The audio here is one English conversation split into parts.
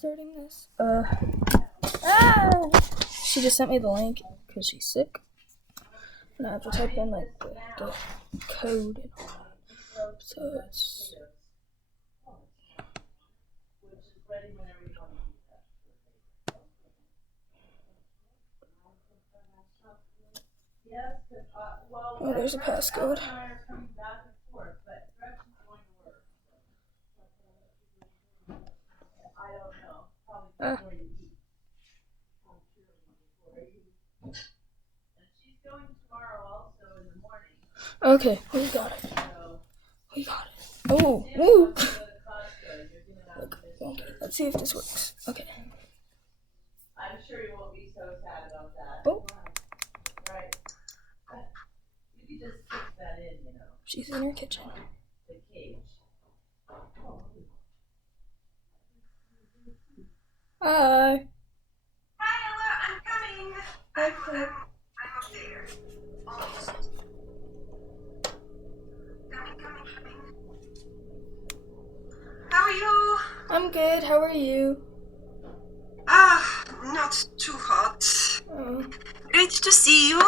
starting this. She just sent me the link because she's sick. And I have to type in like the code and all that. So it's oh, there's a passcode. Okay, we got it. We got it. Oh, woo! Okay, let's see if this works. Okay. I'm sure you won't be so sad about that. Oh. Right. You can just stick that in, you know. She's in her kitchen. The cage. Hi. Hi, Ella, I'm coming. I'm up there. Almost. Coming. How are you? I'm good. How are you? Not too hot. Oh, Great to see you.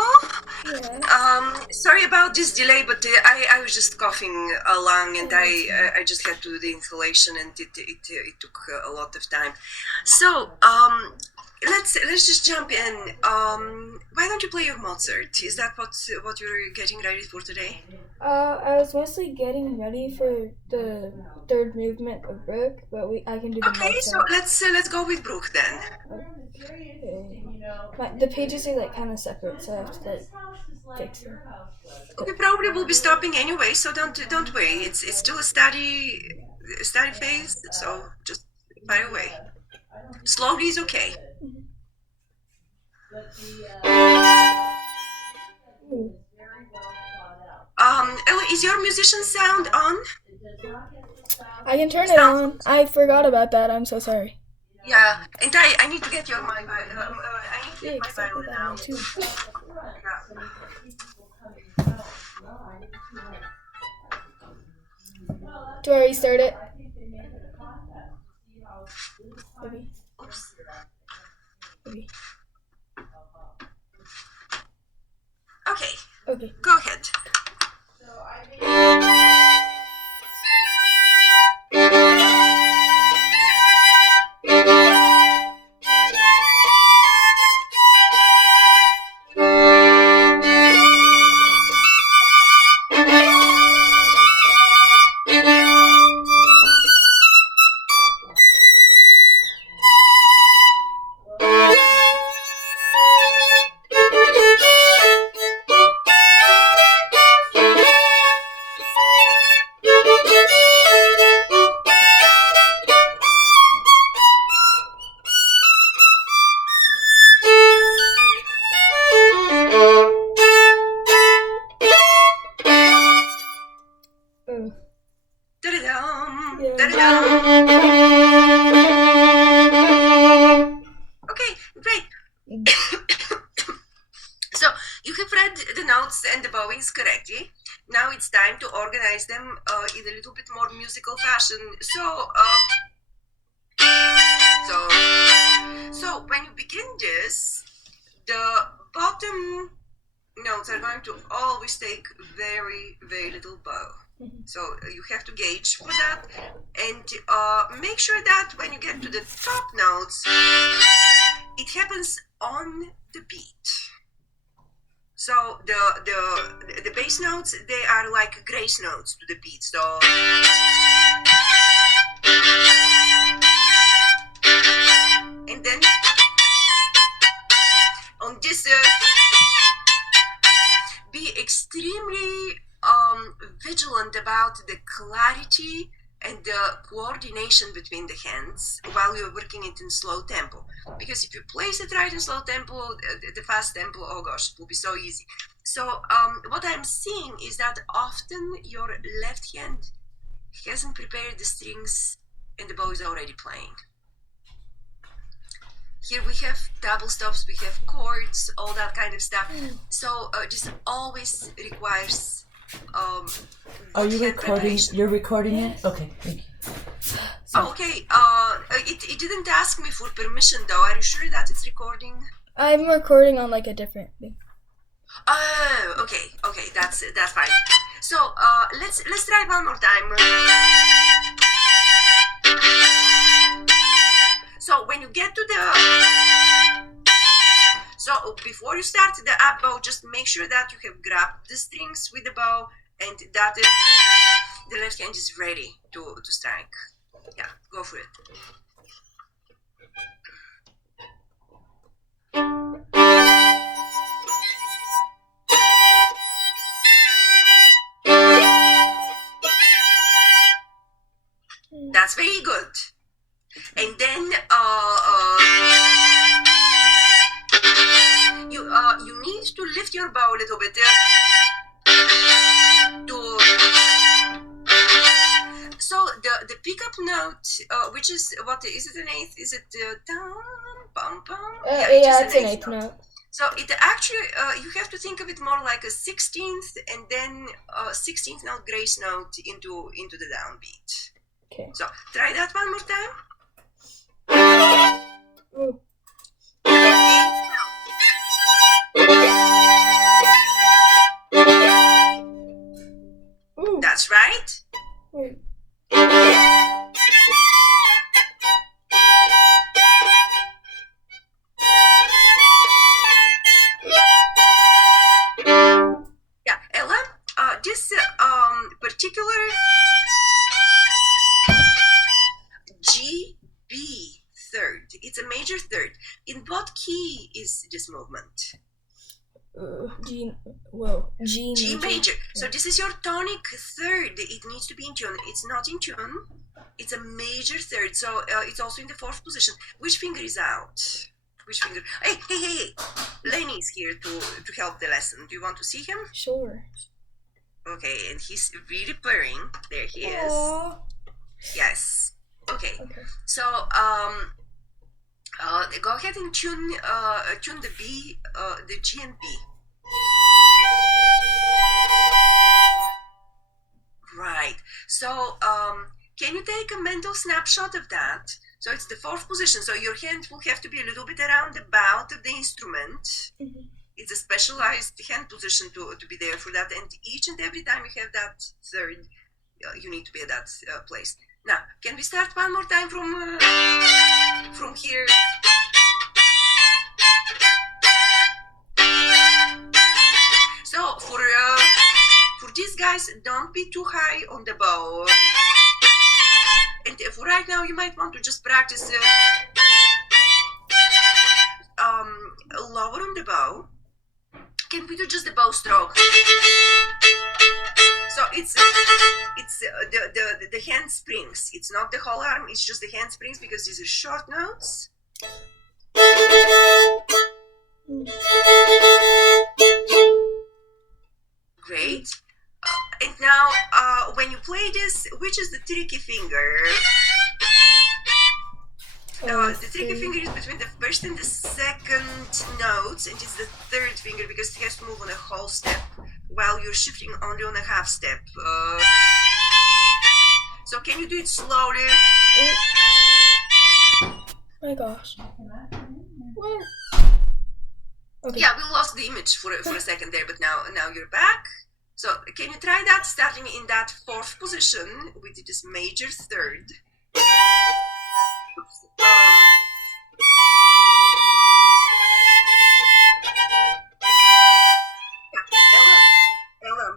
yeah. Sorry about this delay, but I was just coughing along, and I just had to do the inhalation, and it took a lot of time. So let's just jump in. Why don't you play your Mozart? Is that what you're getting ready for today? I was mostly getting ready for the third movement of Bruch, but I can do the Okay, Mozart. so let's go with Bruch then. Okay. The pages are like kind of separate, so I have to like fix them. We probably will be stopping anyway, so don't worry. It's still a study phase, so just fire away. Slowly is okay. Ella, is your musician sound on? I can turn it on. I forgot about that. I'm so sorry. Yeah, and I need to get my violin. I need to Yeah, get my exactly violin that now. one too. Do I restart it? Maybe. Oops. Maybe. Okay, Okay. go ahead. Oh. Da-da-dum, Yeah. da-da-dum. Okay, great. So you have read the notes and the bowings correctly. Now it's time to organize them in a little bit more musical fashion. So when you begin this, the bottom notes are going to always take very, very little bow. So you have to gauge for that, and make sure that when you get to the top notes, it happens on the beat. So the bass notes, they are like grace notes to the beat. So and then on this be extremely vigilant about the clarity and the coordination between the hands while you're working it in slow tempo. Because if you place it right in slow tempo, the fast tempo, oh gosh, it will be so easy. So what I'm seeing is that often your left hand hasn't prepared the strings and the bow is already playing. Here we have double stops, we have chords, all that kind of stuff. So this always requires Are you hand recording? preparation. You're recording it? Okay, thank you. So, Okay. It didn't ask me for permission though. Are you sure that it's recording? I'm recording on like a different thing. Oh, okay, that's fine. So let's try one more time. So when you get to so before you start the up bow, just make sure that you have grabbed the strings with the bow and that the left hand is ready to strike. Yeah, go for it. That's very good. And then you need to lift your bow a little bit so the pickup note, which is what is it, an eighth? Is it down, bum bum? It's an eighth note. So it actually you have to think of it more like a 16th and then 16th note grace note into the downbeat. Okay. So try that one more time. Ooh. Ooh. That's right. Wait. Yeah, Ella, this particular G, B third, it's a major third. In what key is this movement? G G major. So this is your tonic third. It needs to be in tune. It's not in tune. It's a major third. So it's also in the fourth position. Which finger is out? Which finger? Hey. Lenny is here to help the lesson. Do you want to see him? Sure. Okay, and he's really purring. There he is. Aww. Yes. Okay. So go ahead and tune the B, the G and B. Right. So can you take a mental snapshot of that? So it's the fourth position. So your hand will have to be a little bit around the bout of the instrument. Mm-hmm. It's a specialized hand position to be there for that. And each and every time you have that third, you need to be at that place. Now, can we start one more time from here? So for these guys, don't be too high on the bow. And for right now, you might want to just practice lower on the bow. Can we do just the bow stroke? So it's the hand springs. It's not the whole arm. It's just the hand springs because these are short notes. Great. And now, when you play this, which is the tricky finger? The tricky finger is between the first and the second notes, and it's the third finger because it has to move on a whole step while you're shifting only on a half step. So can you do it slowly? Oh my gosh. Where? Okay. Yeah, we lost the image for a second there, but now you're back. So can you try that, starting in that fourth position with this major third? Ella,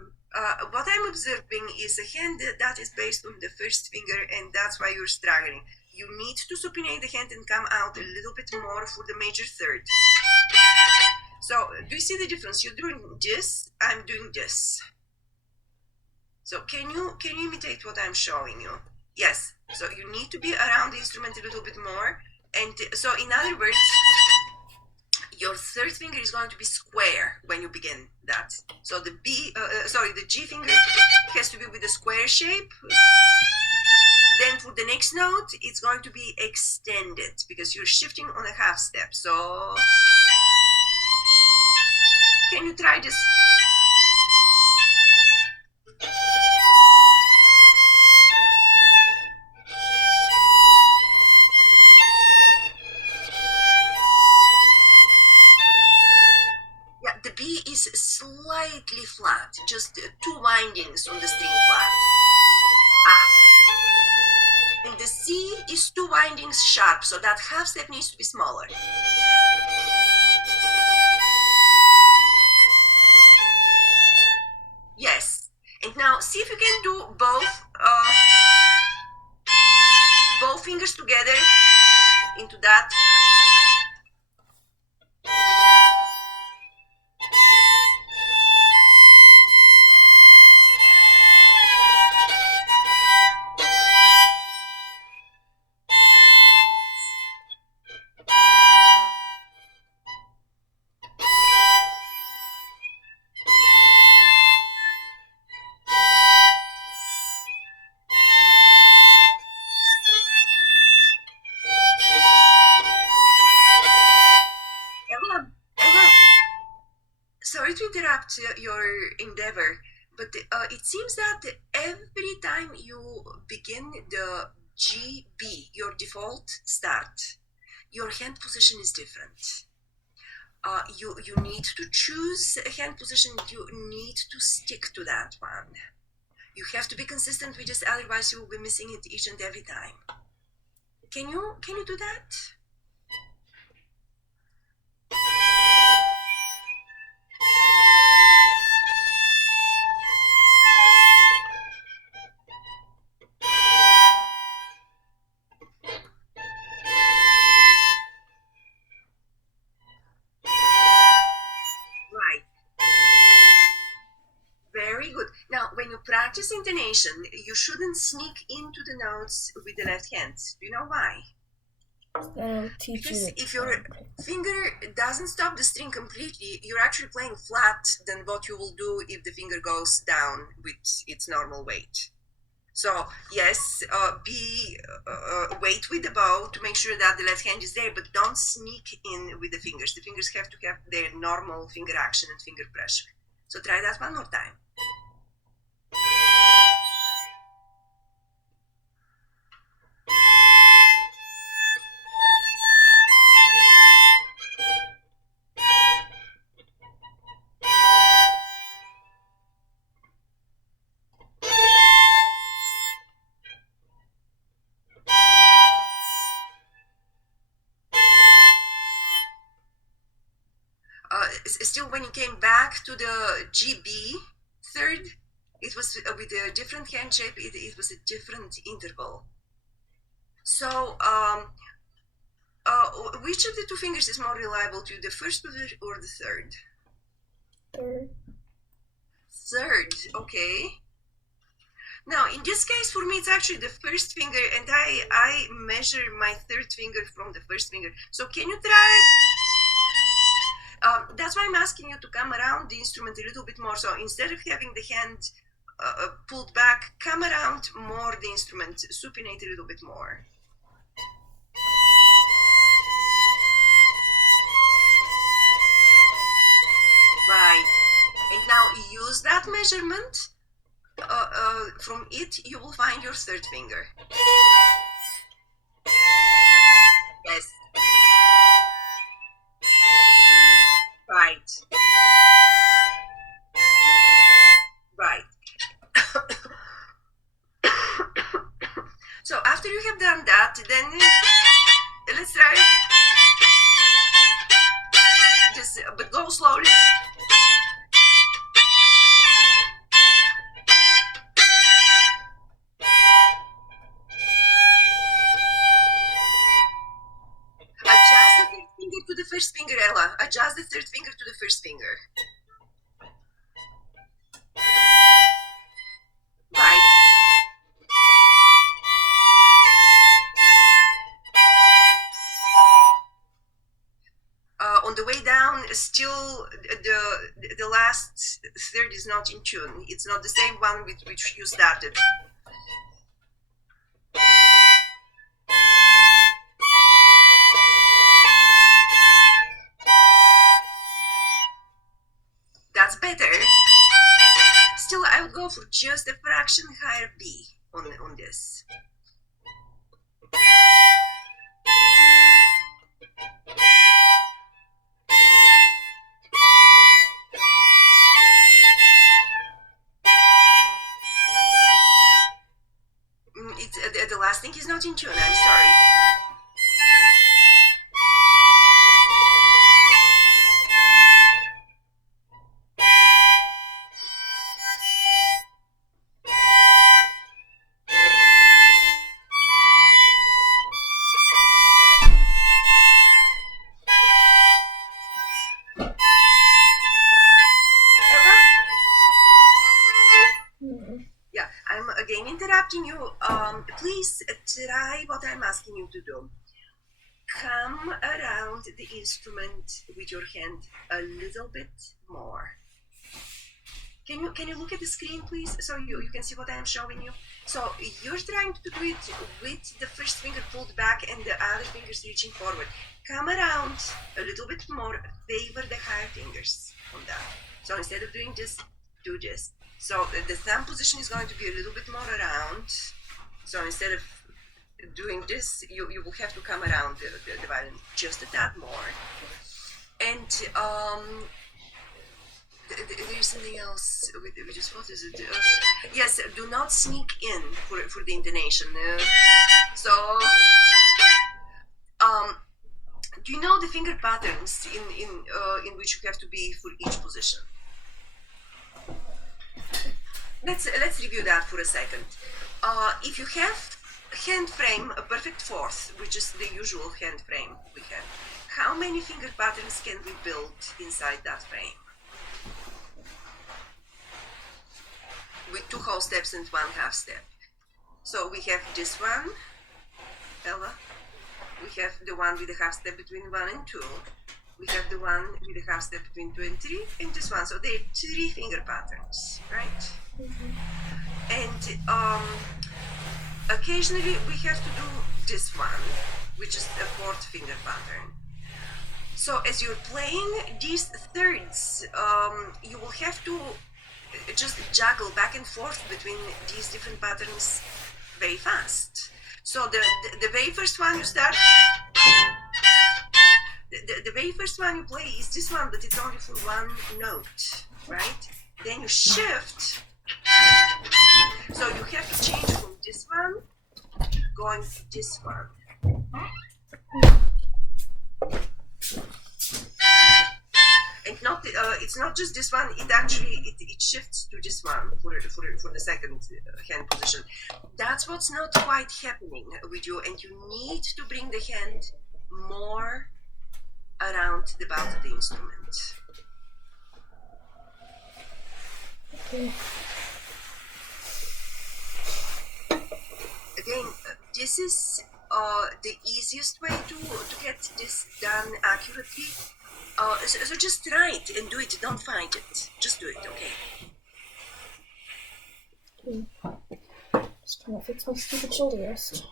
what I'm observing is a hand that is based on the first finger, and that's why you're struggling. You need to supinate the hand and come out a little bit more for the major third. So, do you see the difference? You're doing this, I'm doing this. So, can you imitate what I'm showing you? Yes. So, you need to be around the instrument a little bit more. And so, in other words, your third finger is going to be square when you begin that. So, the G finger has to be with a square shape. Then for the next note, it's going to be extended because you're shifting on a half step. So, can you try this? completely flat, just two windings on the string flat. And the C is two windings sharp, so that half step needs to be smaller. Yes. And now see if you can do both fingers together into that. Ella, sorry to interrupt your endeavor, but it seems that every time you begin the GB, your default start, your hand position is different. You need to choose a hand position. You need to stick to that one. You have to be consistent with this, otherwise you will be missing it each and every time. Can you do that? Right. Very good. Now, when you practice intonation, you shouldn't sneak into the notes with the left hand. Do you know why? That'll teach Because you. if your finger doesn't stop the string completely, you're actually playing flat than what you will do if the finger goes down with its normal weight. So yes, wait with the bow to make sure that the left hand is there, but don't sneak in with the fingers. The fingers have to have their normal finger action and finger pressure. So try that one more time. Still, when you came back to the GB third, it was with a different hand shape. It was a different interval. So, which of the two fingers is more reliable to you, the first or the third? Third. Third, okay. Now, in this case, for me, it's actually the first finger, and I measure my third finger from the first finger. So can you try? That's why I'm asking you to come around the instrument a little bit more. So instead of having the hand pulled back, come around more the instrument, supinate a little bit more. Right. And now use that measurement. From it, you will find your third finger. Yes. Right. Right. So after you have done that, then let's try. Just, but go slowly. Adjust the third finger to the first finger, Ella. Adjust the third finger to the first finger. Right. On the way down, still the last third is not in tune. It's not the same one with which you started. That's better. Still, I would go for just a fraction higher B on this. asking you, please try what I'm asking you to do. Come around the instrument with your hand a little bit more. Can you look at the screen, please, so you can see what I am showing you? So you're trying to do it with the first finger pulled back and the other fingers reaching forward. Come around a little bit more, favor the higher fingers on that. So instead of doing this, do this. So the thumb position is going to be a little bit more around. So instead of doing this, you will have to come around the violin just a tad more. And there's something else, which is, what is it? Yes, do not sneak in for the intonation. Do you know the finger patterns in which you have to be for each position? Let's review that for a second. If you have hand frame, a perfect fourth, which is the usual hand frame we have, how many finger patterns can we build inside that frame? With 2 whole steps and 1 half step. So we have this one, Ella. We have the one with the half step between 1 and 2. We have the one with the half step between 2 and 3, and this one. So there are 3 finger patterns, right? And occasionally we have to do this one, which is a 4th finger pattern. So as you're playing these thirds, you will have to just juggle back and forth between these different patterns very fast. So the very first one you start, the very first one you play is this one, but it's only for 1 note, right? Then you shift, so you have to change from this one going to this one. And it's not just this one. It actually it shifts to this one for the second hand position. That's what's not quite happening with you, and you need to bring the hand more around the bout of the instrument. Okay. Again, this is the easiest way to get this done accurately. So just try it and do it. Don't fight it. Just do it, okay? Just trying to fix my stupid shoulder rest.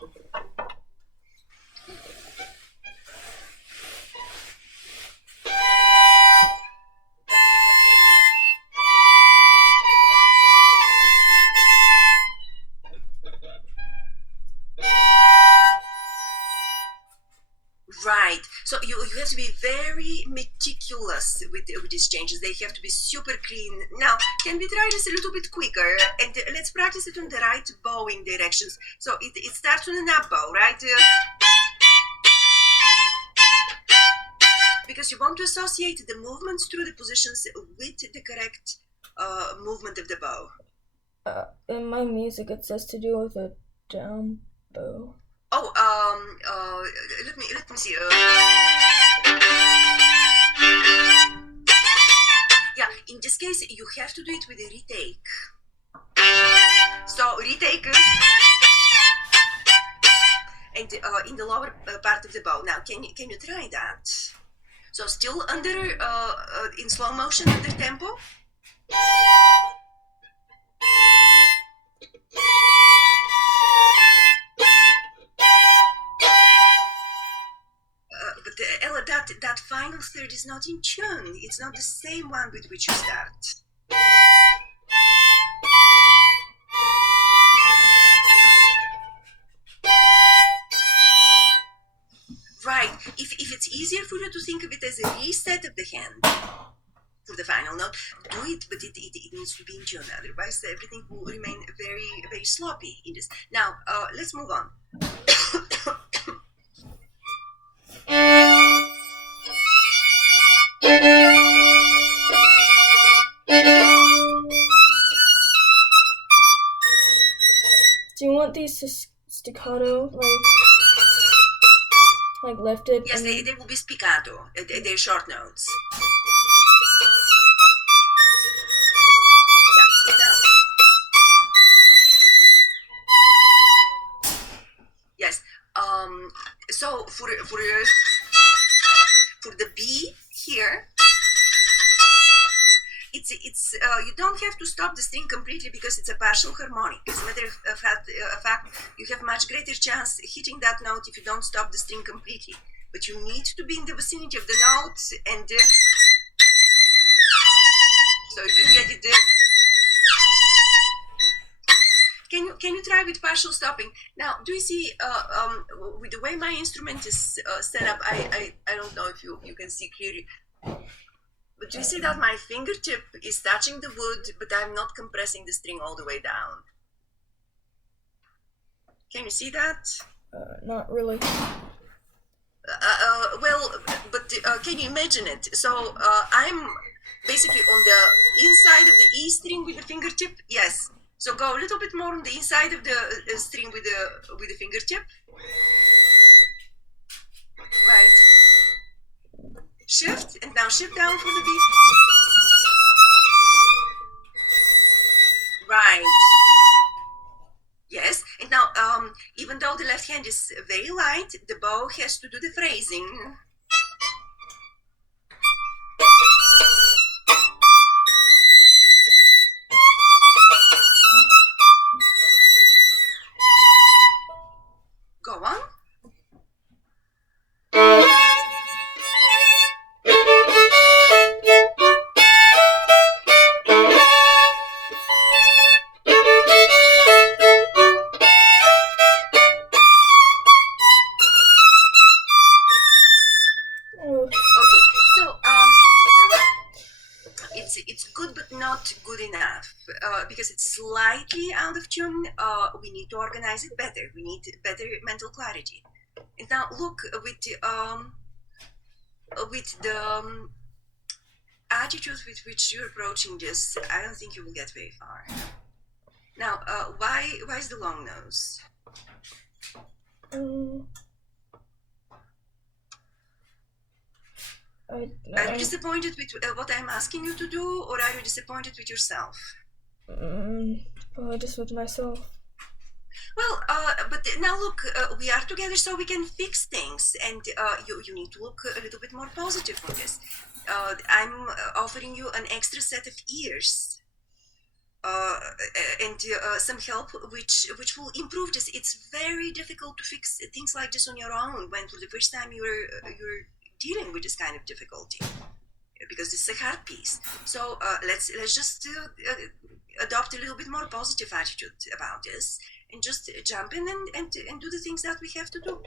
Right. So you have to be very meticulous with these changes. They have to be super clean. Now, can we try this a little bit quicker? And let's practice it on the right bowing directions. So it starts on an up bow, right? Because you want to associate the movements through the positions with the correct movement of the bow. In my music, it says to do with a down bow. Oh, let me see. Yeah, in this case, you have to do it with a retake. So retake, and in the lower part of the bow. Now, can you try that? So still under in slow motion under tempo. But Ella, that final third is not in tune. It's not the same one with which you start. Right. If it's easier for you to think of it as a reset of the hand for the final note, do it, but it needs to be in tune. Otherwise, everything will remain very, very sloppy in this. Now, let's move on. Do you want these to staccato, like lifted? Yes, they will be spiccato. They're short notes. Yeah, for the B here, it's you don't have to stop the string completely because it's a partial harmonic. As a matter of fact, you have much greater chance hitting that note if you don't stop the string completely. But you need to be in the vicinity of the note, and so you can get it. Can you try with partial stopping? Now, do you see with the way my instrument is set up? I don't know if you can see clearly. But do you see that my fingertip is touching the wood, but I'm not compressing the string all the way down? Can you see that? Not really. Well, but can you imagine it? So I'm basically on the inside of the E string with the fingertip. Yes. So go a little bit more on the inside of the string with the fingertip. Right. Shift, and now shift down for the B. Right. Yes, and now even though the left hand is very light, the bow has to do the phrasing. Go on. It's good but not good enough because it's slightly out of tune. We need to organize it better. We need better mental clarity. And now look with the attitude with which you're approaching this, I don't think you will get very far. Now, why is the long nose? Are you disappointed with what I'm asking you to do, or are you disappointed with yourself? Probably just with myself. Well, but now look, we are together so we can fix things, and you need to look a little bit more positive on this. I'm offering you an extra set of ears and some help which will improve this. It's very difficult to fix things like this on your own when for the first time you're dealing with this kind of difficulty, because it's a hard piece. So let's just adopt a little bit more positive attitude about this, and just jump in and do the things that we have to do.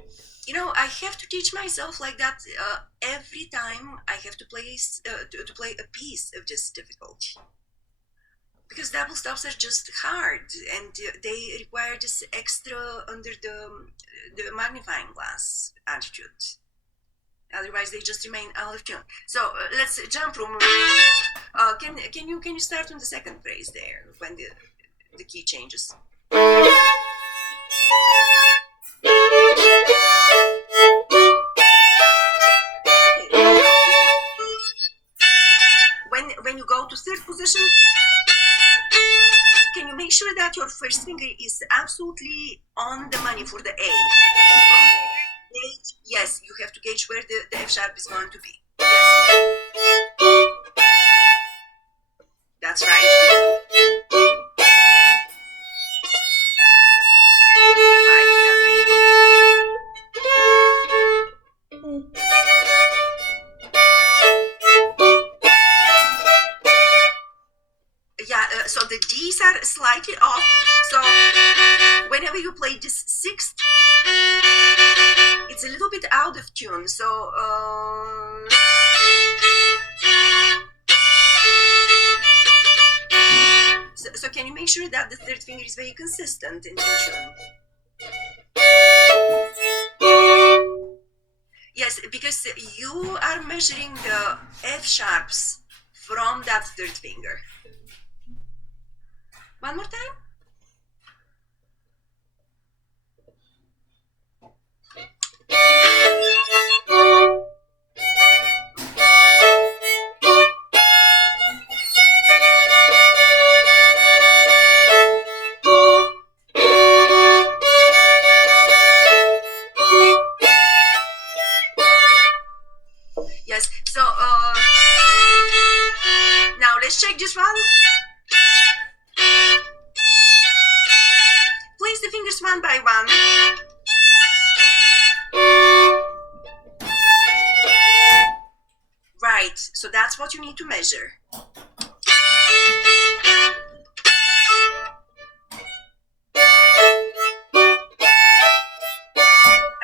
You know, I have to teach myself like that every time I have to play to play a piece of this difficulty, because double stops are just hard, and they require this extra under the magnifying glass attitude. Otherwise, they just remain out of tune. So let's jump from. Can you start on the second phrase there when the key changes? When you go to third position, can you make sure that your first finger is absolutely on the money for the A? And from there, gauge, yes, you have to gauge where the F sharp is going to be. Yes. That's right. So the D's are slightly off. So whenever you play this sixth, it's a little bit out of tune. So so can you make sure that the third finger is very consistent in tune? Yes, because you are measuring the F sharps from that third finger. One more time. Let's check this one. Place the fingers one by one. Right, so that's what you need to measure. I'm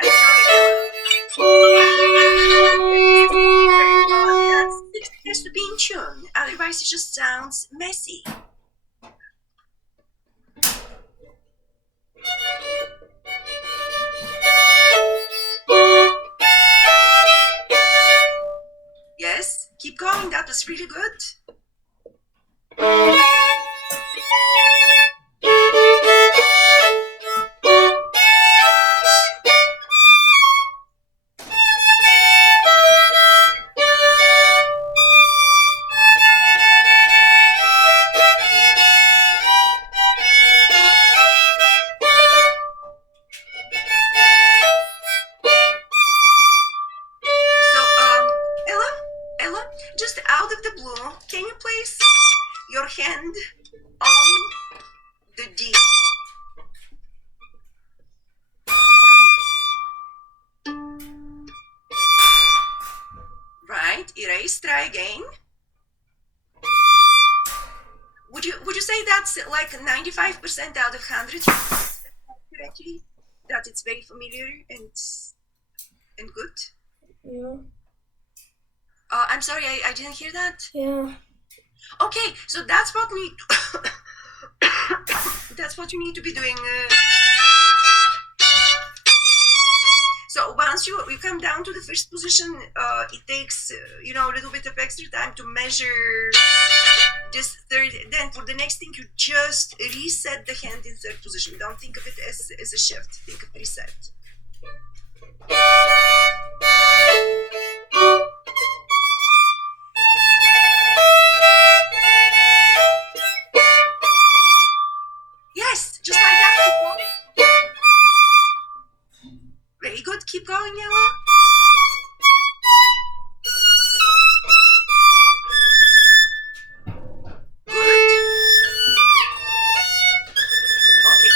sorry, it has to be in tune, otherwise it just sounds messy. Yes, keep going, that was really good. Ella, just out of the blue, can you place your hand on the D? Right, erase, try again. Would you say that's like 95% out of 100 correctly? That it's very familiar and good? Yeah. I'm sorry, I didn't hear that. Yeah. Okay, so that's what we that's what you need to be doing. So once you come down to the first position, it takes a little bit of extra time to measure this third. Then for the next thing, you just reset the hand in third position. Don't think of it as a shift. Think of reset. Yes, just like that. Keep going. Very good. Keep going, Ella. Good. Okay.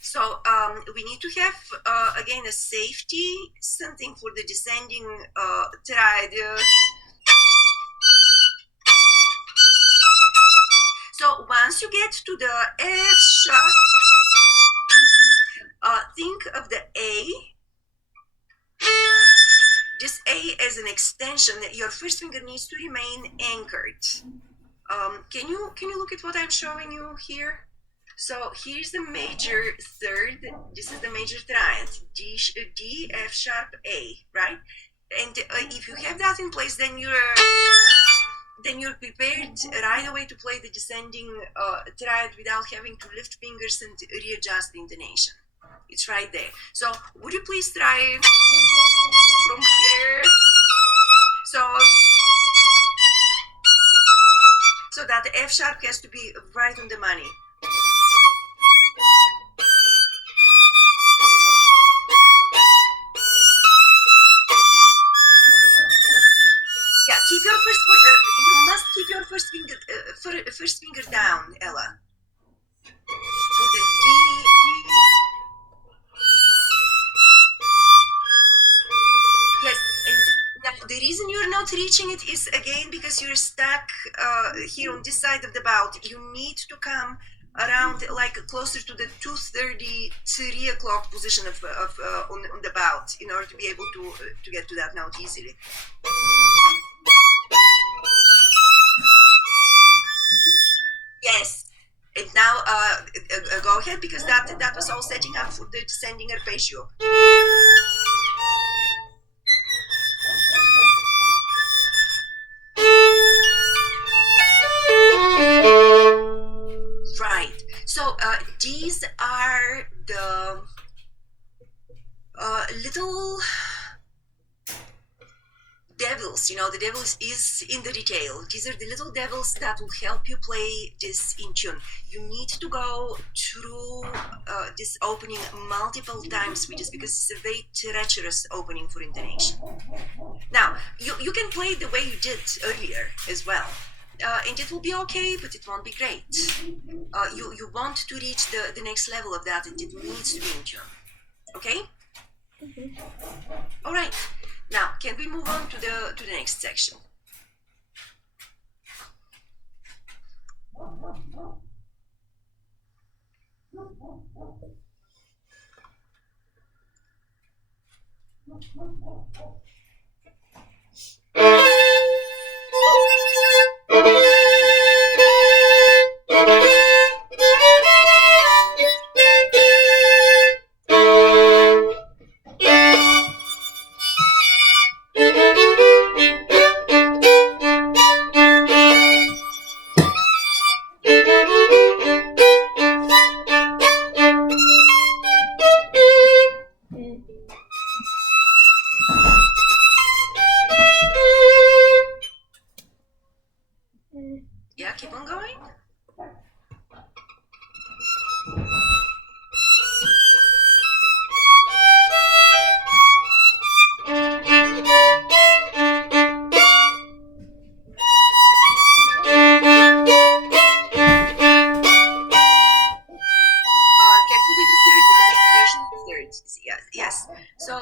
So we need to have again a safety, something for the descending triad. So once you get to the F sharp, think of the A. This A as an extension. Your first finger needs to remain anchored. Can you look at what I'm showing you here? So here's the major third. This is the major triad. D, F sharp, A, right? And if you have that in place, then you're prepared right away to play the descending triad without having to lift fingers and readjust the intonation. It's right there. So would you please try from here? So that the F sharp has to be right on the money. Yeah, keep your first. You must keep your first finger down, Ella. For the D. Yes, and now the reason you're not reaching it is again because you're stuck here on this side of the bout. You need to come around like closer to the 2:30, 3 o'clock position on the bout in order to be able to get to that note easily. Yes, and now go ahead because that was all setting up for the descending arpeggio. Right. So these are the little devils. The devil is in the detail. These are the little devils that will help you play this in tune. You need to go through this opening multiple times with this because it's a very treacherous opening for intonation. Now, you can play it the way you did earlier as well. And it will be okay, but it won't be great. You want to reach the next level of that, and it needs to be in tune. Okay? All right. Now, can we move on to the next section? Yeah, keep on going. Careful with the third declination. Third, yes. So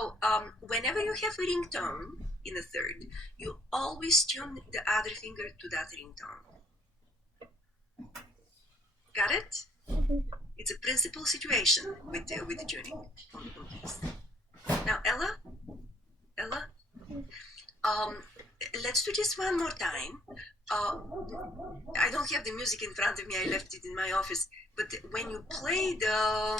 whenever you have a ringtone in the third, you always tune the other finger to that ringtone. Got it? It's a principal situation with the tuning. Now, Ella, let's do this one more time. I don't have the music in front of me. I left it in my office. But when you play the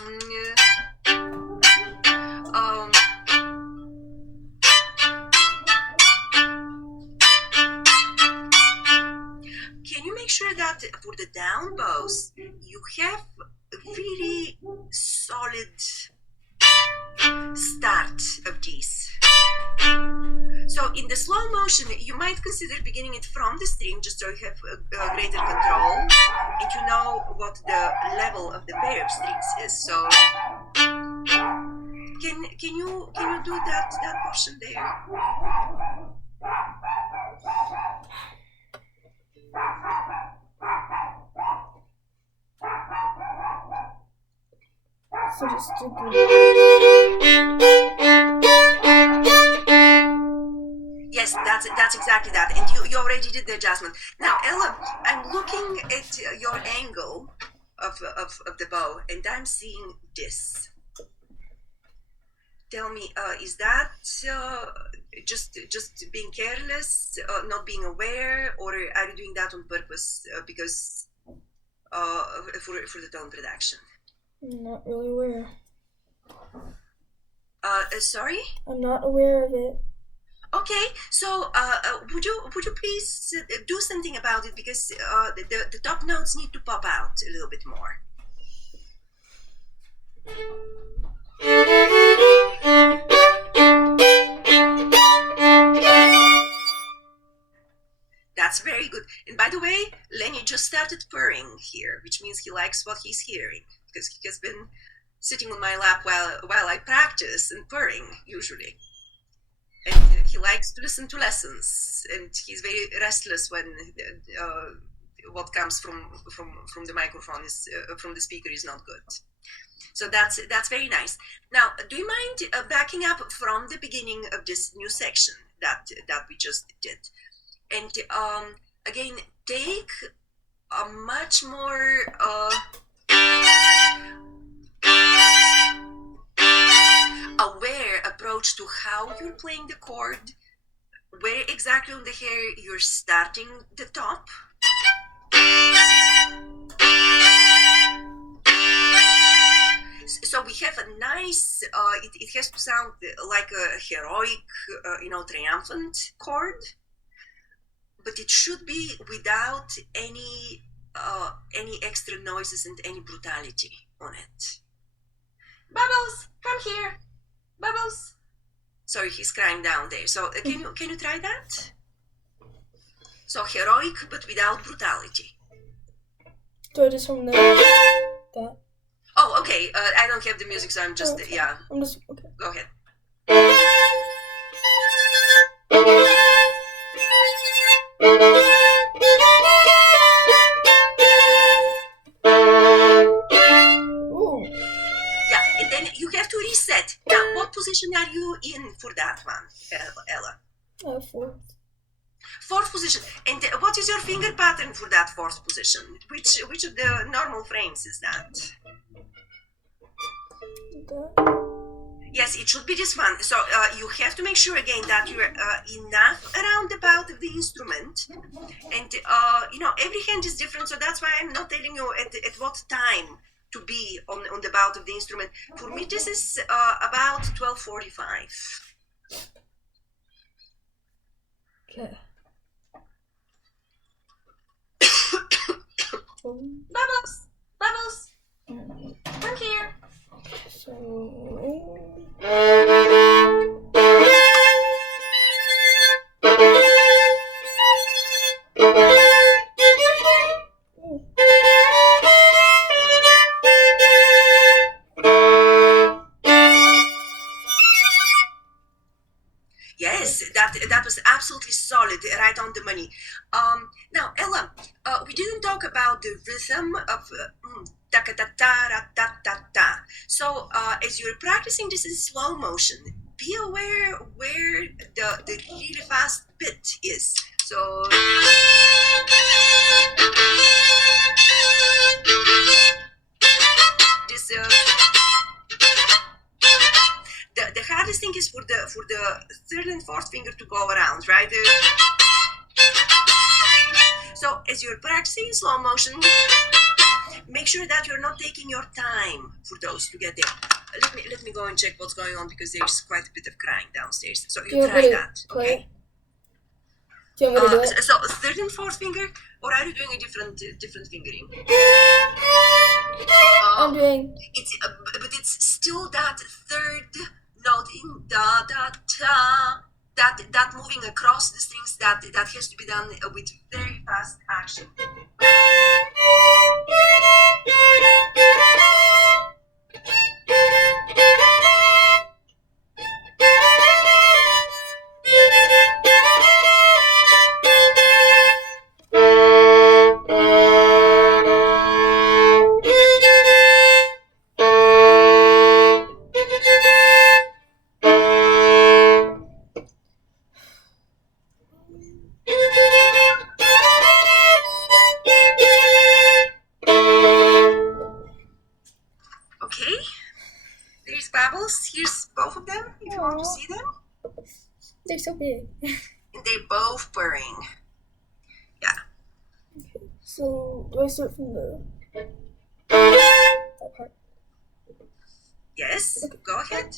can you make sure that for the down bows you have a really solid start of these? So in the slow motion, you might consider beginning it from the string just so you have a greater control and you know what the level of the pair of strings is. So can you do that portion there? So just do Yes, that's exactly that. And you already did the adjustment. Now, Ella, I'm looking at your angle of the bow, and I'm seeing this. Tell me, is that just being careless, not being aware, or are you doing that on purpose because for the tone production? I'm not really aware. Sorry? I'm not aware of it. Okay, so would you please do something about it because the top notes need to pop out a little bit more. That's very good. And by the way, Lenny just started purring here, which means he likes what he's hearing because he has been sitting on my lap while I practice and purring usually. And he likes to listen to lessons, and he's very restless when what comes from the microphone is from the speaker is not good. So that's very nice. Now, do you mind backing up from the beginning of this new section that we just did, and again take a much more aware approach to how you're playing the chord, where exactly on the hair you're starting the top. So we have a nice, it has to sound like a heroic, triumphant chord, but it should be without any extra noises and any brutality on it. Bubbles, come here. Bubbles. Sorry, he's crying down there. So can you try that? So heroic, but without brutality. Do I just from that? Oh, okay. I don't have the music, so I'm just Okay. yeah. I'm just okay. Go ahead. Ooh. Yeah, and then you have to reset. Now, what position are you in for that one, Ella? Fourth. Fourth position. And what is your finger pattern for that fourth position? Which of the normal frames is that? That. Yes, it should be this one. So you have to make sure again that you're enough around about the instrument, and every hand is different. So that's why I'm not telling you at what time to be on the bout of the instrument. For me, this is about 12:45. Okay. Bubbles, bubbles, come here. So. Yes, that was absolutely solid, right on the money. Now, Ella, we didn't talk about the rhythm of ta ta ta ta ta ta. So, as you're practicing this in slow motion, be aware where the really fast bit is. So. This the hardest thing is for the third and fourth finger to go around, right? So as you're practicing in slow motion, make sure that you're not taking your time for those to get there. Let me go and check what's going on because there's quite a bit of crying downstairs. So you try that, okay? Do you want me to do it? So third and fourth finger, or are you doing a different fingering? I'm doing. But it's still that third note in da da ta. That moving across the strings that has to be done with very fast action. Okay, there's bubbles. Here's both of them if you want to see them. They're so big. And they're both purring. Yeah. So do I start from that part? Yes, go ahead.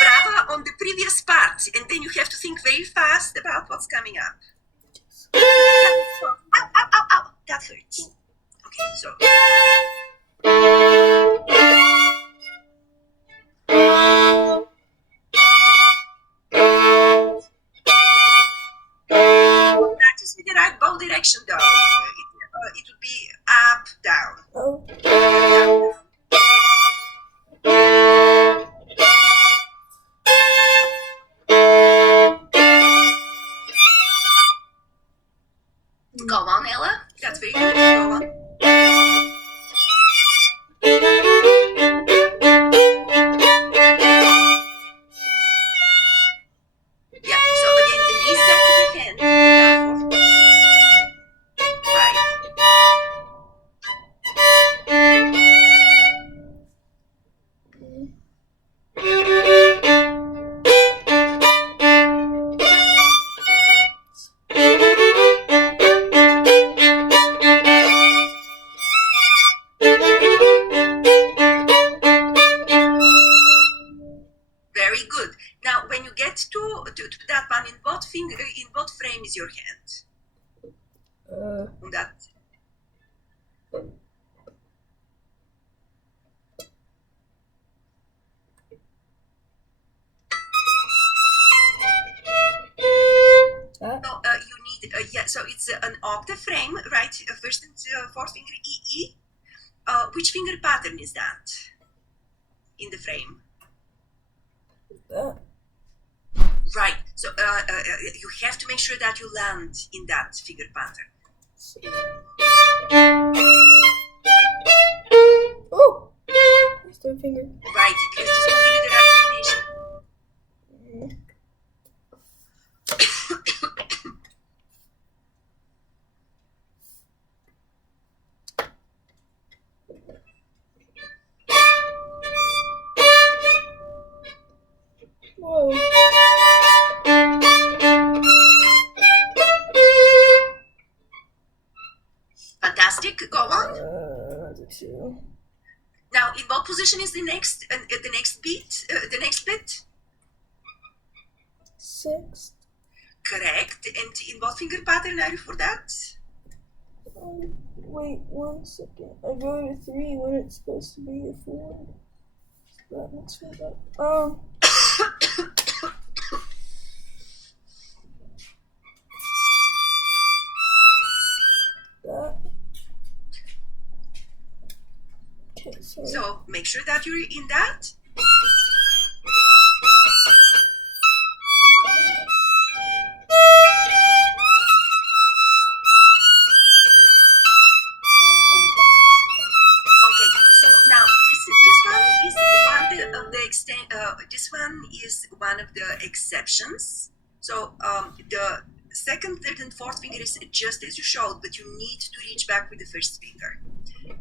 Brava on the previous part, and then you have to think very fast about what's coming up. Ow, ow, ow, ow, that hurts. Okay, so. Practice with the right bow direction though. It would be up, down. Oh. Down, down. Go on, Ella. That's very good. Go on. Yeah, so again, reset the hand with that fourth position. Right. Very good. Now, when you get to that one, in what frame is your hand? On that. it's an octave frame, right? First and fourth finger E E. Which finger pattern is that in the frame? That. Right. So you have to make sure that you land in that finger pattern. Oh! Third finger. Right, because this will give you the right combination. Whoa. Fantastic. Go on. The 2. Now, in what position is the next beat? The next bit? 6. Correct. And in what finger pattern are you for that? Wait 1 second. I go to 3 when it's supposed to be a 4. That makes me up. That. Okay, so make sure that you're in that. This one is one of the exceptions. So the second, third, and fourth finger is just as you showed, but you need to reach back with the first finger.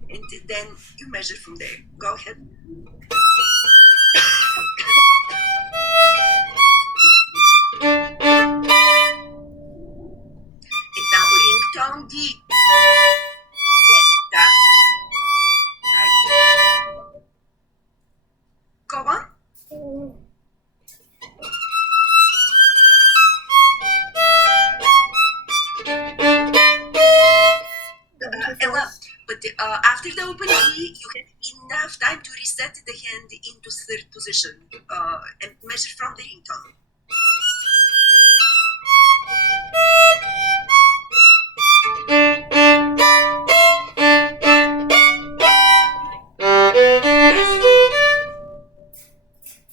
And then you measure from there. Go ahead. And now ringtone D. Yes, that's right. Go on. But after the open E, you have enough time to reset the hand into third position and measure from the ringtone.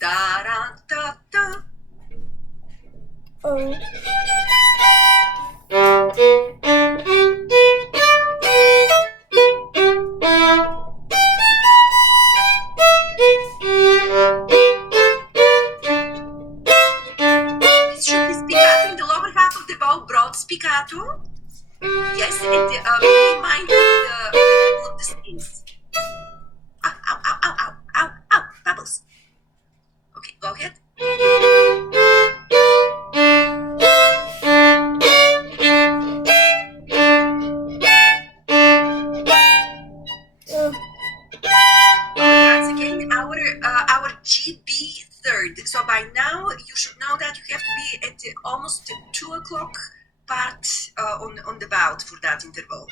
Da-da-da-da. Oh. Spiccato. Yes, and be in mind with the level of the strings. Ow, ow, ow, ow, ow, ow, ow, bubbles. Okay, go ahead. Once again, our GB third. So by now, you should know that you have to be at almost 2 o'clock part on the bout for that interval.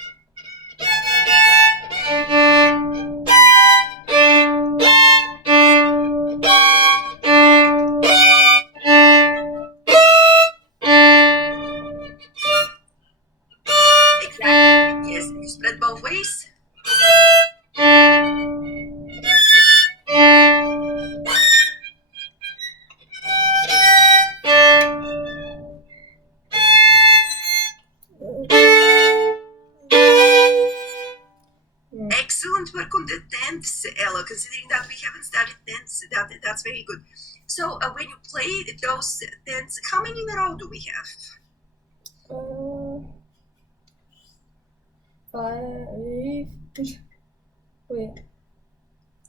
Exactly. Yes, you spread both ways. Excellent work on the tenths, Ella. Considering that we haven't studied tenths, that's very good. So when you play those tenths, how many in a row do we have? 5. Wait.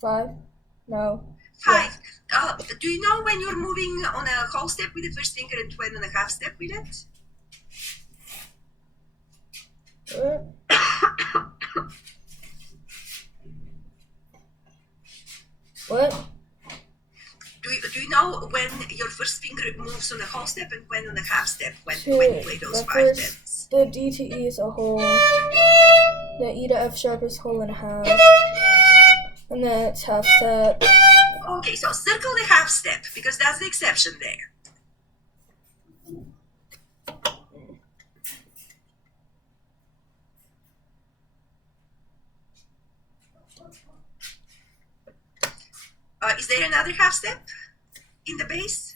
5? No. 5. Do you know when you're moving on a whole step with the first finger and when on a half step with it? What? Do you know when your first finger moves on a whole step and when on a half step when you play those 5 tenths? The D to E is a whole. The E to F sharp is whole and a half. And then it's half step. Okay, so circle the half step because that's the exception there. Is there another half step in the bass?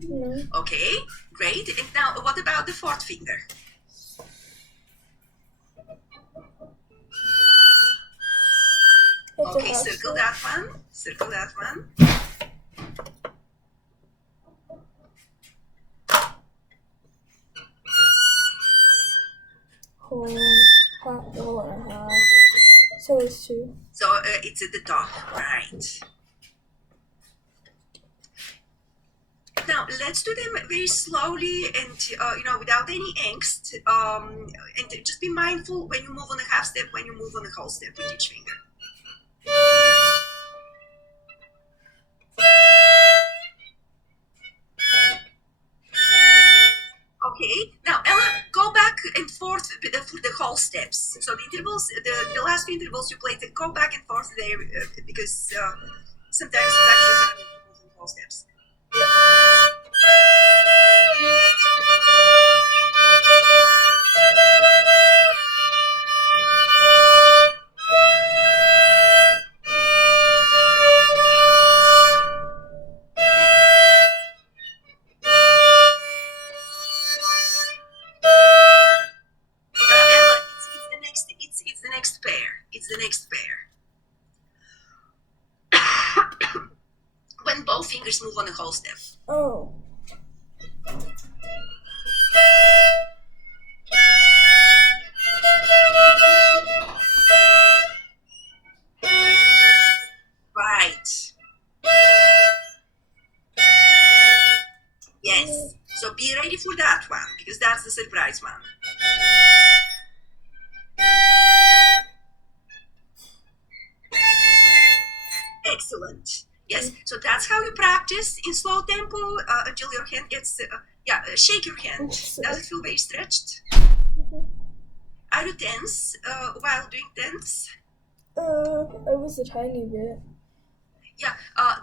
No. Okay, great. And now, what about the fourth finger? It's a Okay, half circle step. that one. Circle that one. Whole and a half. So it's 2. So it's at the top, right? Now let's do them very slowly and without any angst. And just be mindful when you move on a half step, when you move on a whole step with each finger. Okay, now Ella, go back and forth for the whole steps. So the intervals, the last few intervals you played, go back and forth there because sometimes it's actually hard to move the whole steps. Ella, it's the next pair. It's the next pair. When both fingers move on a whole step. Oh. Right. Yes. So be ready for that one because that's the surprise one. Excellent. Yes. So that's how you practice in slow tempo until your hand gets. Shake your hand. Does it feel very stretched? Are you tense while doing tense? It was a tiny bit. Yeah,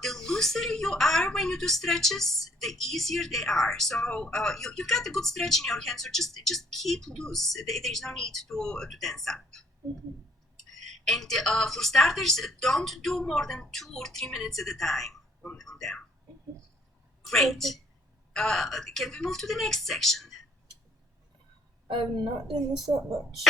the looser you are when you do stretches, the easier they are. So you've got a good stretch in your hand, so just keep loose. There's no need to tense up. Mm-hmm. And for starters, don't do more than 2 or 3 minutes at a time on them. Mm-hmm. Great. Can we move to the next section? I've not done this that much.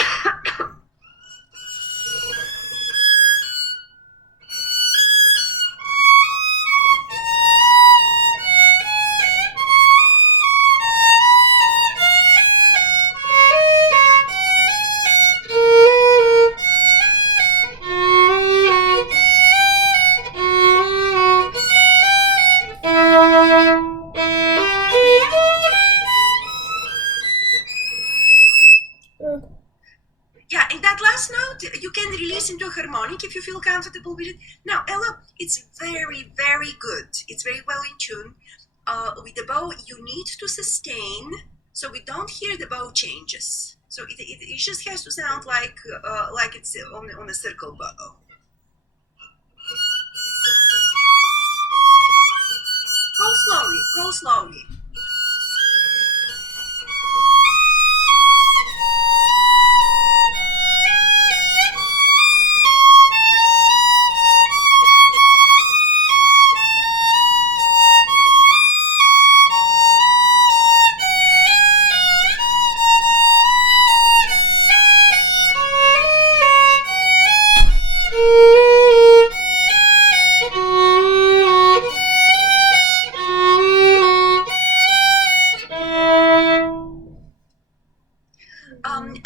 Yeah, and that last note, you can release into a harmonic if you feel comfortable with it. Now, Ella, it's very, very good. It's very well in tune. With the bow, you need to sustain, so we don't hear the bow changes. So it just has to sound like it's on a circle bow. Go slowly, go slowly.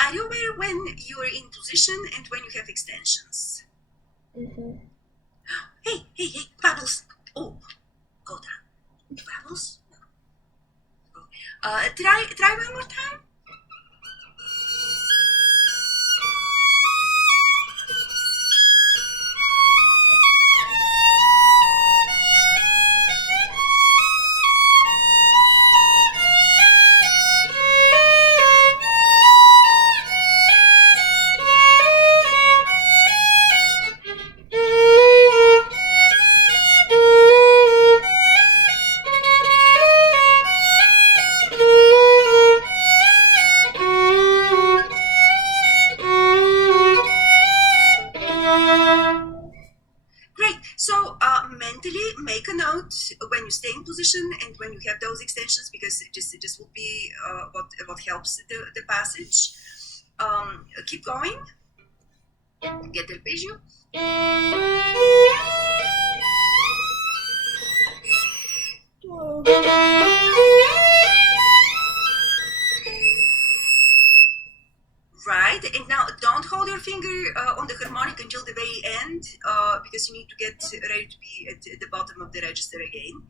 Are you aware when you are in position and when you have extensions? Mm-hmm. Hey, bubbles. Oh, go down. Bubbles? No. Try one more time. mentally make a note when you stay in position and when you have those extensions, because this will be what helps the passage. Keep going. Get arpeggio. Whoa. Right, and now don't hold your finger on the harmonic until the very end, because you need to get ready to be at the bottom of the register again.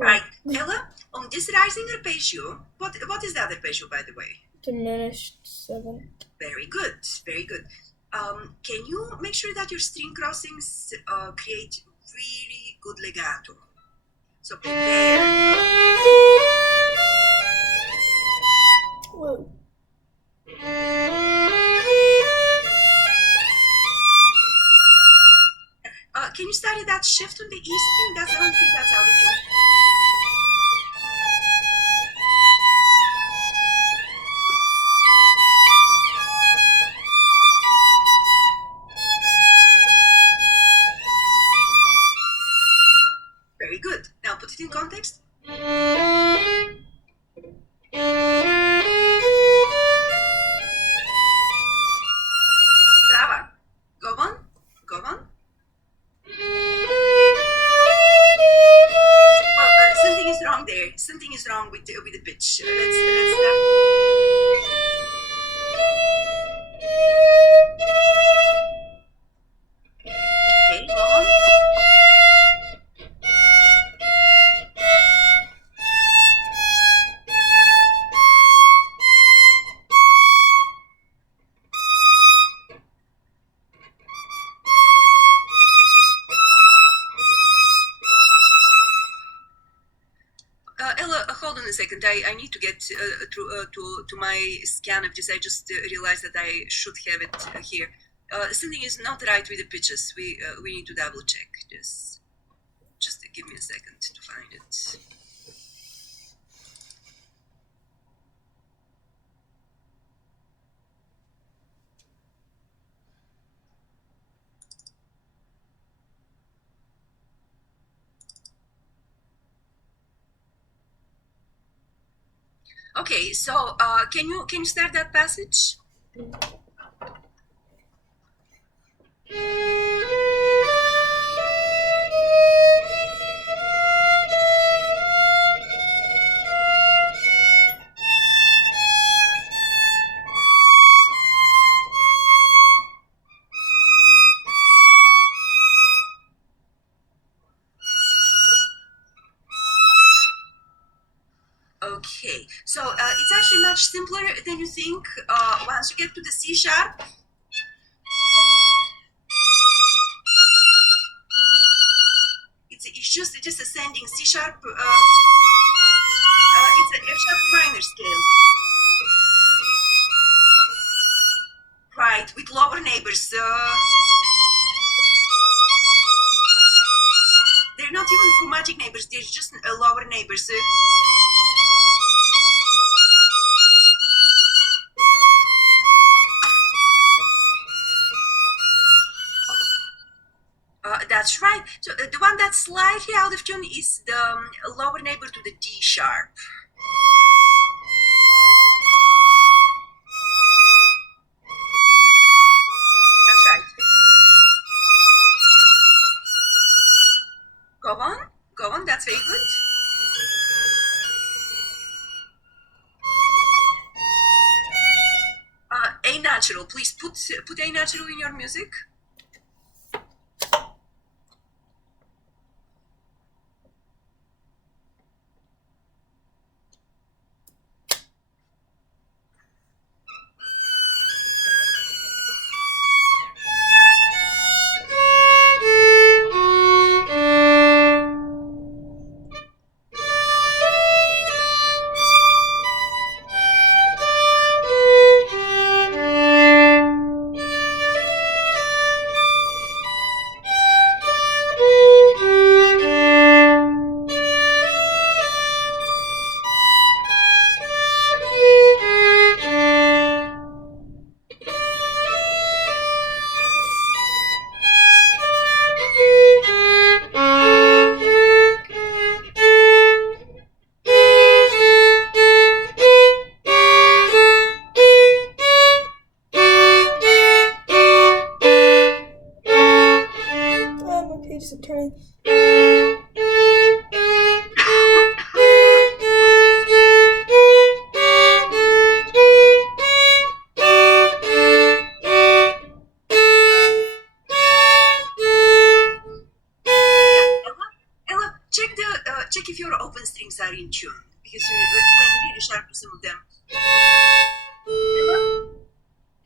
Right, Ella, on this rising arpeggio, what is that arpeggio, by the way? Diminished seventh. Very good, very good. Can you make sure that your string crossings create really good legato? So prepare. Whoa. Can you study that shift on the E string? That's the only thing that's out of tune. Very good. Now put it in context. Brava. Go on. Go on. Well, something is wrong there. Something is wrong with the pitch. Let's start. Okay, go on. Ella, hold on a second. I need to get to my scan of this. I just realized that I should have it here. Something is not right with the pitches. We need to double check this. Just give me a second to find it. Okay, so can you start that passage? Okay, so it's actually much simpler than you think. Once you get to the C sharp, it's just ascending C sharp. It's an F sharp minor scale, right? With lower neighbors. They're not even chromatic neighbors. They're just lower neighbors. That's right. So the one that's slightly out of tune is the lower neighbor to the D sharp. That's right. Go on. That's very good. A natural. Please put A natural in your music. some of them.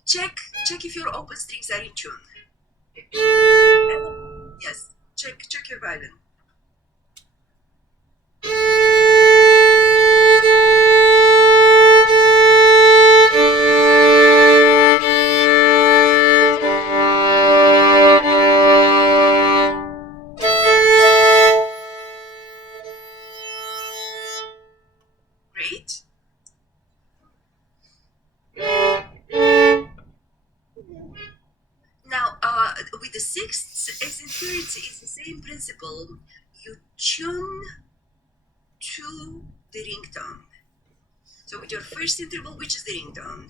Check if your open strings are in tune. Yes, check your violin. Great. Now, with the sixths, as in thirds, it's the same principle. You tune to the ringtone. So with your first interval, which is the ringtone?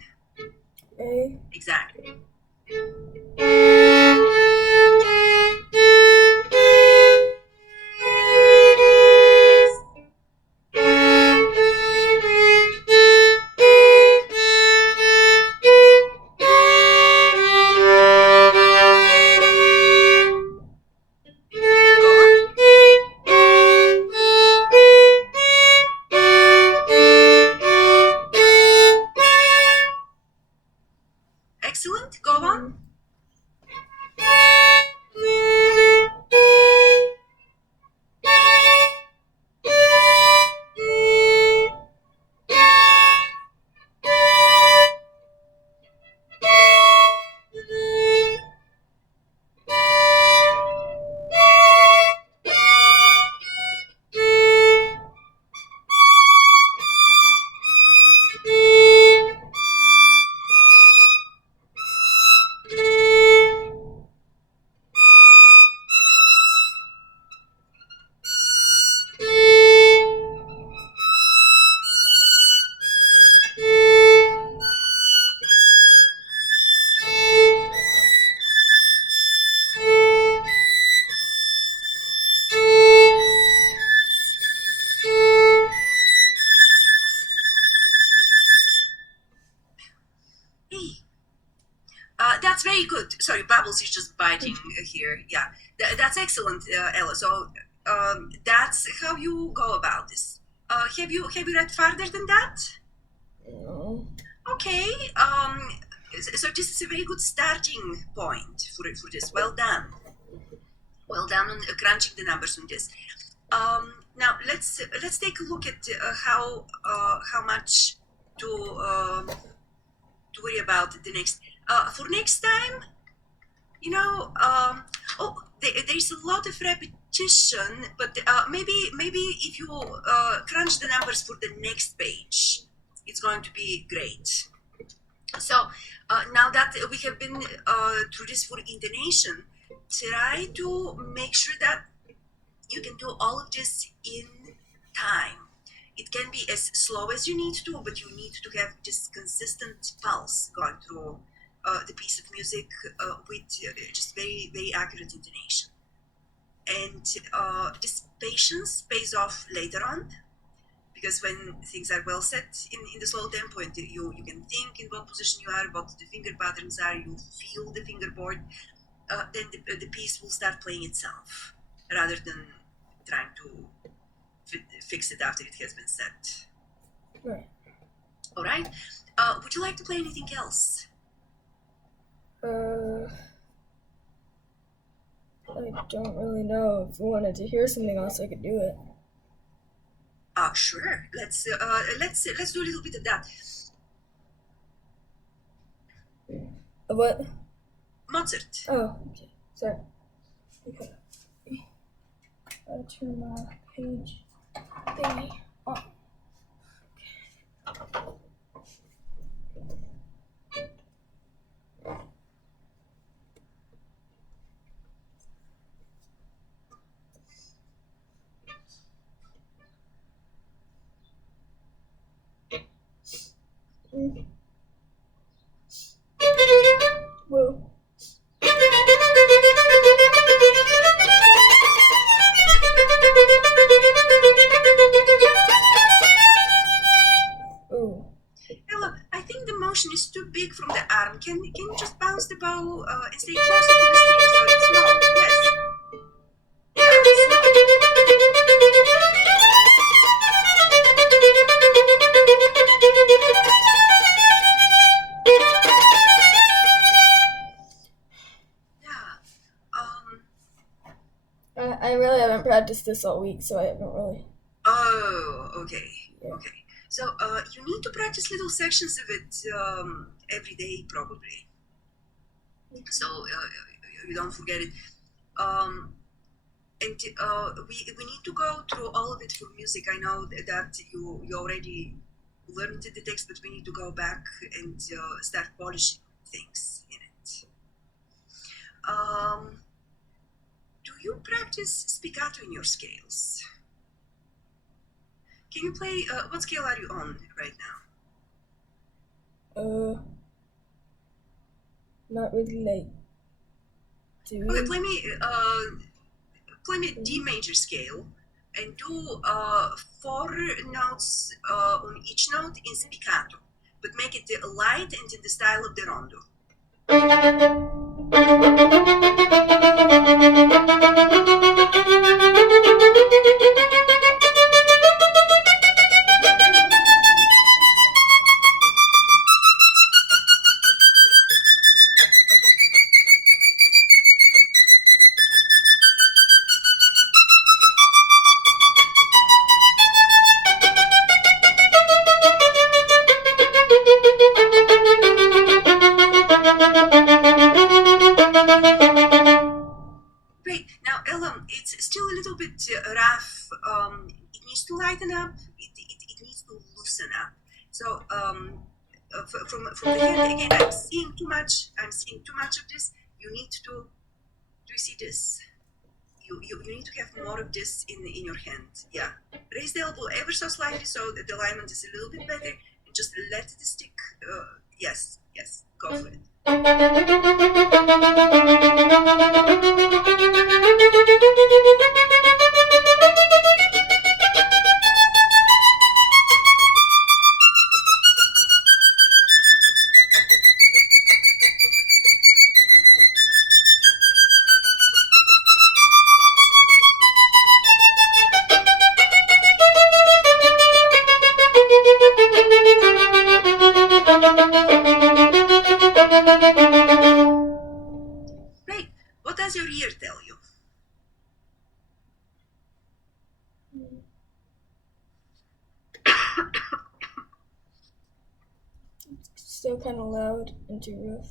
A. Exactly. Excellent. Go on. That's very good. Sorry, Bubbles is just biting here. Yeah, that's excellent, Ella. So that's how you go about this. Have you read farther than that? No. Okay. So this is a very good starting point for this. Well done. Well done on crunching the numbers on this. Now let's take a look at how much to worry about the next. For next time, there's a lot of repetition, but maybe if you crunch the numbers for the next page, it's going to be great. So now that we have been through this for intonation, try to make sure that you can do all of this in time. It can be as slow as you need to, but you need to have this consistent pulse going through the piece of music with just very, very accurate intonation. And this patience pays off later on, because when things are well set in the slow tempo and you can think in what position you are, what the finger patterns are, you feel the fingerboard, then the piece will start playing itself rather than trying to fix it after it has been set. Right. All right. Would you like to play anything else? I don't really know. If you wanted to hear something else, I could do it. Sure. Let's do a little bit of that. What? Mozart. Oh, okay. Sorry. Okay. I'll turn my page thingy on. Whoa. Ooh. Ella, I think the motion is too big from the arm. Can you just bounce the bow and stay closer to the string so it's small? Yes. Yeah, small. haven't practiced this all week, so I haven't really. Oh, okay. Yeah. Okay. So you need to practice little sections of it every day, probably. So you don't forget it. And we need to go through all of it for music. I know that you already learned the text, but we need to go back and start polishing things in it. Do you practice spiccato in your scales? Can you play? What scale are you on right now? Not really like. Okay, play me a D major scale and do 4 notes on each note in spiccato, but make it light and in the style of the rondo. Great. Now, Ella, it's still a little bit rough. It needs to lighten up. It needs to loosen up. So, from the hand, again, I'm seeing too much. I'm seeing too much of this. You need to. Do you see this? You need to have more of this in your hand. Yeah. Raise the elbow ever so slightly so that the alignment is a little bit better. And just let the stick. Yes. Go for it. Great. What does your ear tell you? Still kind of loud and too rough.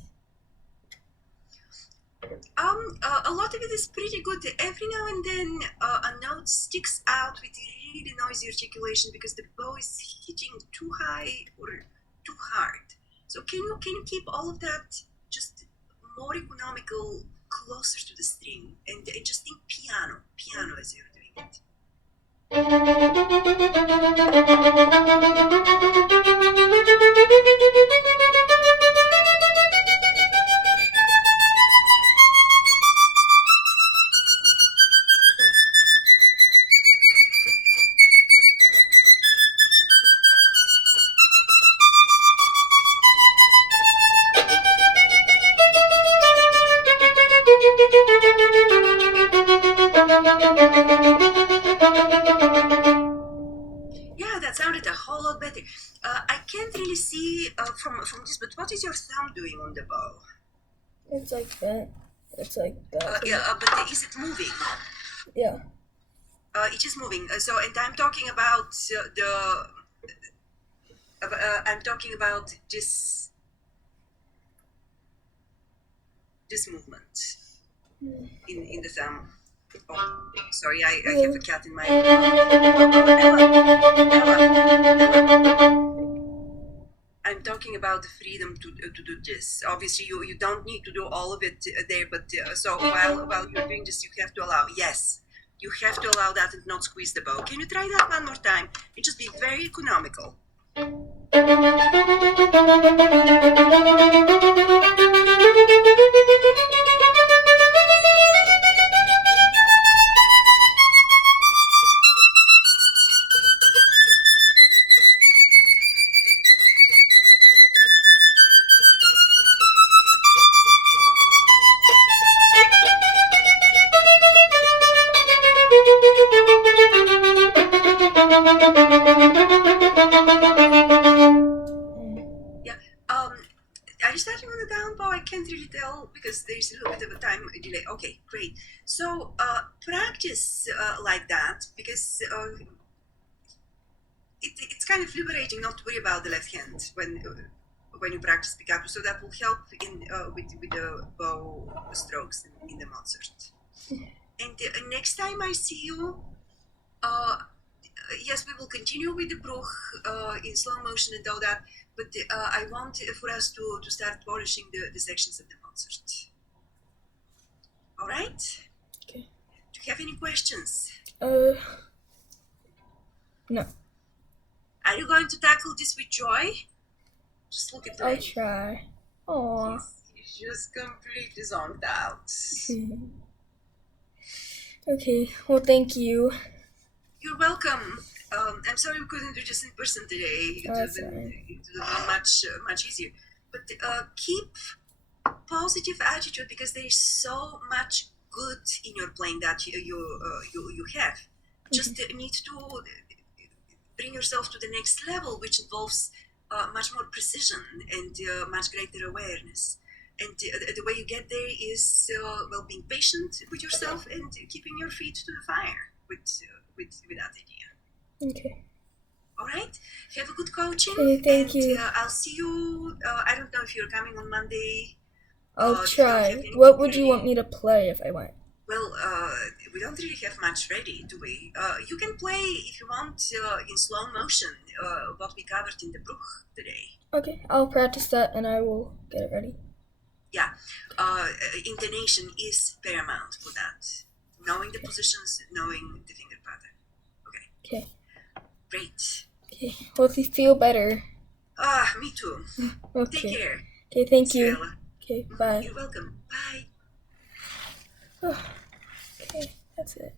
A lot of it is pretty good. Every now and then, a note sticks out with really noisy articulation because the bow is hitting too high or too hard. So can you keep all of that just more economical, closer to the string, and just think piano as you're doing it. Yeah, that sounded a whole lot better. I can't really see from this, but what is your thumb doing on the bow? It's like that. It's like that. But is it moving? Yeah. It is moving. And I'm talking about I'm talking about this movement in the thumb. Oh, sorry, I have a cat in my. Ella. I'm talking about the freedom to do this. Obviously, you don't need to do all of it there, but so while you're doing this, you have to allow. Yes, you have to allow that and not squeeze the bow. Can you try that one more time? And just be very economical. Are you starting on the down tempo, I can't really tell because there's a little bit of a time delay. Okay, great. So practice like that because it's kind of liberating not to worry about the left hand when you practice piccato. So that will help in with the bow strokes in the Mozart. And next time I see you, yes, we will continue with the Bruch in slow motion and all that. But I want for us to start polishing the sections of the Mozart. All right? Okay. Do you have any questions? No. Are you going to tackle this with joy? Just look at I'll Ray. try. Aww. He's just completely zonked out. Okay, well, thank you. You're welcome. I'm sorry we couldn't do this in person today. It would have been much easier. But keep positive attitude because there is so much good in your playing that you have. Just need to bring yourself to the next level, which involves much more precision and much greater awareness. And the way you get there is being patient with yourself and keeping your feet to the fire with that idea. Okay. All right. Have a good coaching. Okay, thank you. I'll see you. I don't know if you're coming on Monday. I'll try. What would you want me to play if I went? Well, we don't really have much ready, do we? You can play if you want in slow motion what we covered in the Bruch today. Okay, I'll practice that and I will get it ready. Yeah, intonation is paramount for that. Knowing the positions, knowing the finger pattern. Okay. Great. Okay, well, if you feel better. Me too. Okay. Take care. Okay, thank you. Stella. Okay, bye. You're welcome. Bye. Okay, that's it.